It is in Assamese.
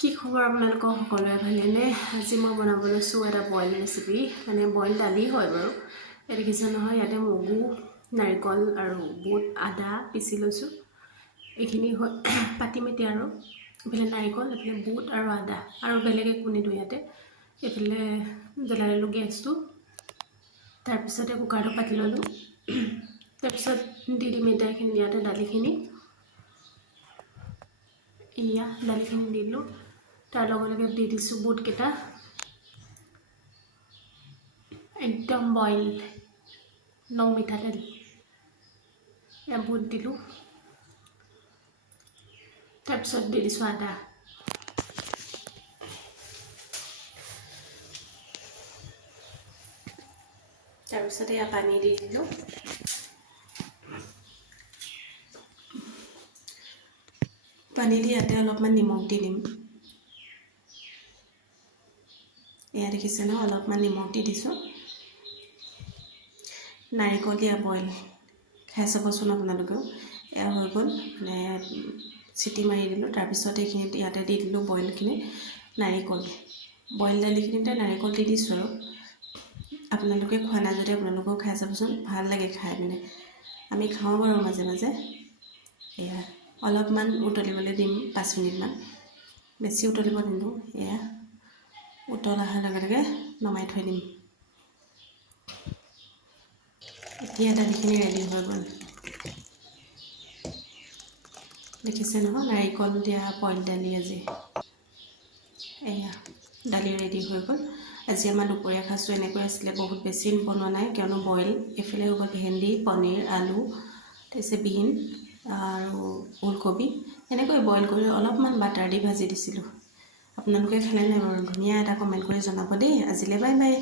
কি খবৰ আপোনালোকৰ সকলোৰে ভালেনে? আজি মই বনাব লৈছোঁ এটা বইল ৰেচিপি, মানে বইল দালি হয় বাৰু। এই দেখিছে নহয়, ইয়াতে মগু, নাৰিকল আৰু বুট, আদা পিচি লৈছোঁ। এইখিনি পাতি মেটি আৰু এইফালে নাৰিকল, এইফালে বুট আৰু আদা আৰু বেলেগ একো নিদিওঁ ইয়াতে। এইফালে জ্বলাই ল'লোঁ গেছটো। তাৰপিছতে কুকাৰটো পাতি ল'লোঁ। তাৰপিছত দি দিম এইখিনি ইয়াতে দালিখিনি। এয়া দালিখিনি দি দিলোঁ। তাৰ লগে লগে দি দিছোঁ বুটকেইটা, একদম বইল ন মিঠাতেল। এয়া বুট দিলোঁ। তাৰপিছত দি দিছোঁ আদা। তাৰপিছত এয়া পানী দি দিলোঁ। পানী দি ইয়াতে অলপমান নিমখ দি দিম। এয়া দেখিছে ন, অলপমান নিমখ দি দিছোঁ। নাৰিকল দিয়া বইল খাই চাবচোন আপোনালোকেও। এয়া হৈ গ'ল, মানে চিটি মাৰি দিলোঁ। তাৰপিছত এইখিনি ইয়াতে দি দিলোঁ বইলখিনি, নাৰিকল। বইল দালিখিনিতে নাৰিকল দি দিছোঁ আৰু আপোনালোকে খোৱা নাই যদি আপোনালোকেও খাই চাবচোন, ভাল লাগে খাই মানে। আমি খাওঁ বাৰু মাজে মাজে। এয়া অলপমান উতলিবলৈ দিম 5 মিনিটমান, বেছি উতলিব নিদিওঁ। এয়া উতল অহাৰ লগে লগে নমাই থৈ দিম। এতিয়া দালিখিনি ৰেডি হৈ গ'ল। দেখিছে নহয়, নাৰিকল দিয়া বইল দালি আজি। এয়া দালি ৰেডি হৈ গ'ল। আজি আমাৰ দুপৰীয়া সাঁজটো এনেকৈ আছিলে, বহুত বেছি বনোৱা নাই কিয়নো বইল। এইফালে হৈ গ'ল ভেন্দি, পনীৰ, আলু, তাৰপিছত বিন আৰু ওলকবি, এনেকৈ বইল কৰি অলপমান বাটাৰ দি ভাজি দিছিলোঁ। আপোনালোকে খালে নাই বাৰু? ধুনীয়া এটা কমেণ্ট কৰি জনাব দেই। আজিলৈ বাই বাই।